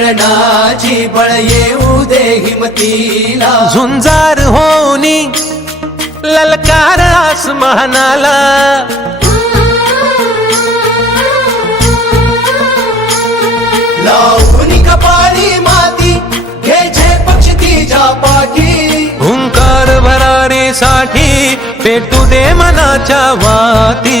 नयनाची बळ येऊ दे हिमतीला. झुंजार होनी ललकार आसमानाला. लावून कपाळी माती घ्यायचे पक्ष तिच्या पाठी. हुंकार भरारीसाठी पेटू दे मनाच्या वाती.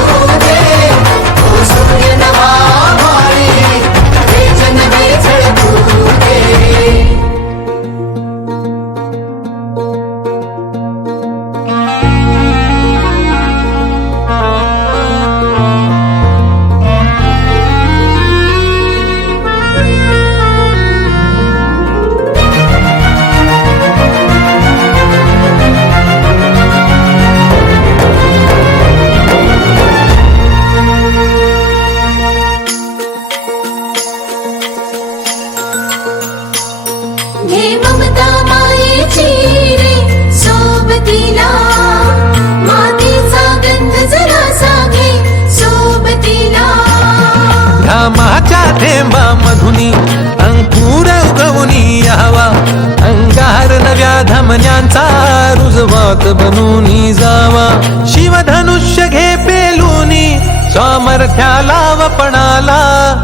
बनून जावा. शिवधनुष्य घे पेलूनी सामर्थ्याला वपणाला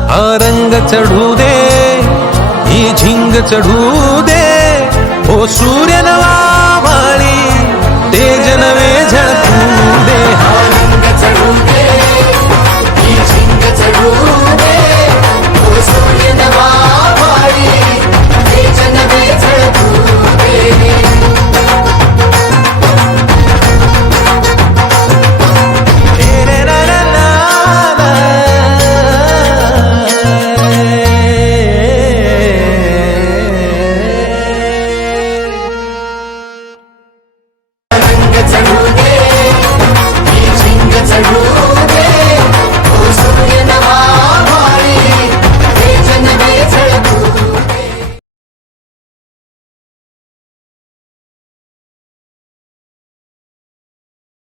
हा रंग चढू दे ही झिंग चढू दे. हो ओ सूर रंग चढू दे ही झिंग चढू